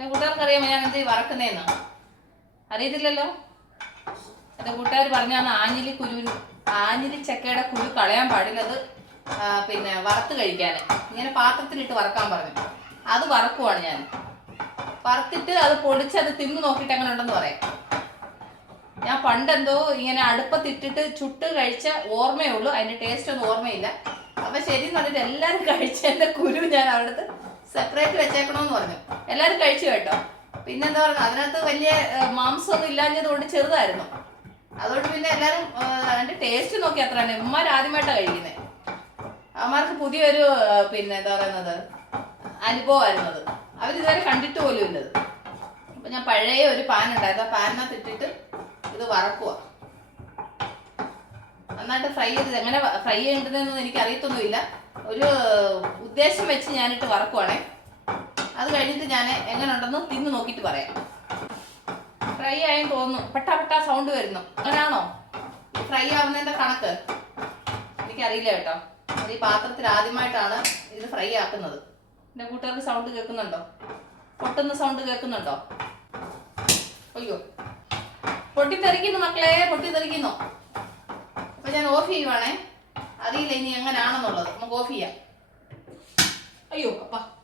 എന്റെ കൂട്ടുകാർക്ക് അറിയാമോ ഞാൻ എന്ത് വറക്കുന്നേന്ന്. അറിയത്തില്ലല്ലോ? എന്റെ കൂട്ടുകാർ പറഞ്ഞാണ് ആഞ്ഞിലി കുരു ആഞ്ഞിലി ചക്കയുടെ കുരു കളയാൻ പാടില്ലത് പിന്നെ വറുത്ത് കഴിക്കാൻ ഇങ്ങനെ പാത്രത്തിലിട്ട് വറക്കാൻ പറഞ്ഞു. അത് വറക്കുവാണ് ഞാൻ. വറുത്തിട്ട് അത് പൊടിച്ച് അത് തിന്ന് നോക്കിയിട്ട് എങ്ങനെ ഉണ്ടെന്ന് പറയാം. ഞാൻ പണ്ടെന്തോ ഇങ്ങനെ അടുപ്പത്തിട്ടിട്ട് ചുട്ട് കഴിച്ച ഓർമ്മയേ ഉള്ളൂ അതിന്റെ ടേസ്റ്റ് ഒന്നും ഓർമ്മയില്ല. അപ്പൊ ശരി എന്ന് പറഞ്ഞിട്ട് എല്ലാരും കഴിച്ചതിന്റെ കുരു ഞാൻ അവിടുത്തെ സെപ്പറേറ്റ് വെച്ചേക്കണമെന്ന് പറഞ്ഞു. എല്ലാരും കഴിച്ചു കേട്ടോ. പിന്നെന്താ പറയുക അതിനകത്ത് വലിയ മാംസമൊന്നും ഇല്ലാഞ്ഞത് കൊണ്ട് ചെറുതായിരുന്നു. അതുകൊണ്ട് പിന്നെ എല്ലാരും അതിന്റെ ടേസ്റ്റ് നോക്കി അത്ര തന്നെ. ഉമ്മാർ ആദ്യമായിട്ടാണ് കഴിക്കുന്നത് അമ്മമാർക്ക് പുതിയൊരു പിന്നെ എന്താ പറയുന്നത് അനുഭവമായിരുന്നത്. അവരിതുവരെ കണ്ടിട്ട് പോലും ഇല്ലത്. അപ്പൊ ഞാൻ പഴയ ഒരു പാൻ ഉണ്ടായിരുന്നു. ആ പാനിനകത്ത് ഇട്ടിട്ട് ഇത് വറക്കുക നന്നായിട്ട് ഫ്രൈ ചെയ്ത് എങ്ങനെ ഫ്രൈ ചെയ്യേണ്ടതെന്നൊന്നും എനിക്ക് അറിയത്തൊന്നുമില്ല ഒരു ഉദ്ദേശം വെച്ച് ഞാനിട്ട് വറക്കുവാണേ. അത് കഴിഞ്ഞിട്ട് ഞാൻ എങ്ങനെ ഉണ്ടെന്ന് തിന്ന് നോക്കിയിട്ട് പറയാം. ഫ്രൈ ആയെന്ന് തോന്നുന്നു. പെട്ടാ പെട്ടാ സൗണ്ട് വരുന്നു. അങ്ങനാണോ? ഫ്രൈ ആവുന്നതിന്റെ കണക്ക് എനിക്കറിയില്ല കേട്ടോ. അത് ഈ പാത്രത്തിൽ ആദ്യമായിട്ടാണ് ഇത് ഫ്രൈ ആക്കുന്നത്. എന്റെ കൂട്ടുകാർക്ക് സൗണ്ട് കേൾക്കുന്നുണ്ടോ? പൊട്ടുന്ന സൗണ്ട് കേൾക്കുന്നുണ്ടോ? അയ്യോ. പൊട്ടിത്തെറിക്കുന്നു മക്കളെ പൊട്ടിത്തെറിക്കുന്നു. അപ്പൊ ഞാൻ ഓഫ് ചെയ്യുവാണേ. അറിയില്ല ഇനി എങ്ങനെയാണെന്നുള്ളത് നമുക്ക് ഓഫ് ചെയ്യാം. അയ്യോ അപ്പ.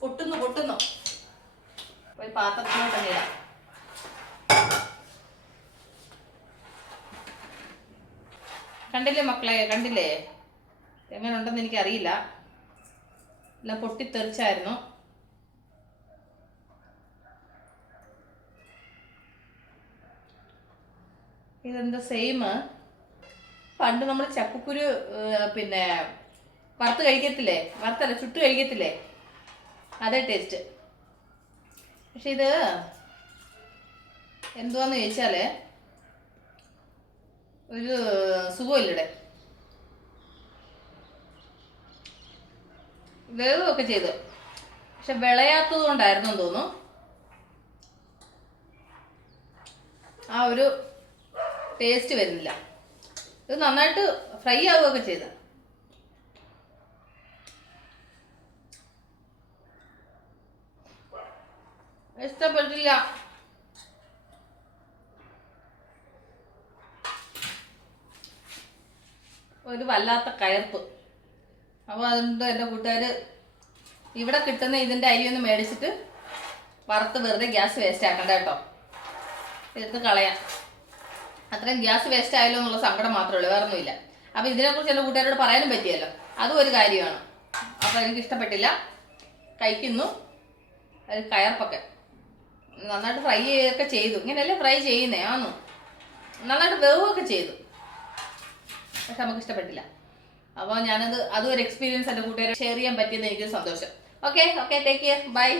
പൊട്ടുന്നു പൊട്ടുന്നു. ഒരു പാത്രത്തിനോട്ട് ഇടാം. കണ്ടില്ലേ മക്കളെ കണ്ടില്ലേ? എങ്ങനെ ഉണ്ടെന്ന് എനിക്ക് അറിയില്ല എല്ലാം പൊട്ടിത്തെറിച്ചായിരുന്നു. ഇതെന്താ സെയിം പണ്ട് നമ്മൾ ചക്കക്കുരു പിന്നെ വറുത്ത് കഴിക്കത്തില്ലേ? വറുത്തല്ല ചുട്ട് കഴിക്കത്തില്ലേ? അതേ ടേസ്റ്റ് പക്ഷെ ഇത് എന്തുവാന്ന് ചോദിച്ചാൽ ഒരു സുഖമില്ലടെ വേവൊക്കെ ചെയ്തു. പക്ഷെ വിളയാത്തത് കൊണ്ടായിരുന്നു തോന്നുന്നു. ആ ഒരു ടേസ്റ്റ് വരുന്നില്ല. ഇത് നന്നായിട്ട് ഫ്രൈ ആവുകയൊക്കെ ചെയ്ത്. ഇഷ്ടപ്പെട്ടില്ല. ഒരു വല്ലാത്ത കയർപ്പ്. അപ്പോൾ അതുകൊണ്ട് എന്റെ കൂട്ടുകാർ ഇവിടെ കിട്ടുന്ന ഇതിന്റെ അരി ഒന്ന് മേടിച്ചിട്ട് വറുത്ത് വെറുതെ ഗ്യാസ് വേസ്റ്റ് ആക്കണ്ട കേട്ടോ. എടുത്ത് കളയാം. അത്രയും ഗ്യാസ് വേസ്റ്റ് ആയല്ലോ എന്നുള്ള സങ്കടം മാത്രമേ ഉള്ളൂ വേറെ ഒന്നുമില്ല അപ്പോൾ ഇതിനെക്കുറിച്ച് എന്റെ കൂട്ടുകാരോട് പറയാനും പറ്റിയല്ലോ. അതും ഒരു കാര്യമാണ്. അപ്പോൾ എനിക്ക് ഇഷ്ടപ്പെട്ടില്ല. കഴിക്കുന്നു. കയർപ്പൊക്കെ. നന്നായിട്ട് ഫ്രൈ ഒക്കെ ചെയ്തു. ഇങ്ങനെയല്ലേ ഫ്രൈ ചെയ്യുന്നേ? ആന്നു? നന്നായിട്ട് വേവൊക്കെ ചെയ്തു. പക്ഷെ നമുക്ക് ഇഷ്ടപ്പെട്ടില്ല. അപ്പോൾ ഞാനത് അതും ഒരു എക്സ്പീരിയൻസ് എന്റെ കൂട്ടുകാരെ ഷെയർ ചെയ്യാൻ പറ്റിയെന്ന് എനിക്ക് സന്തോഷം. Okay okay take care bye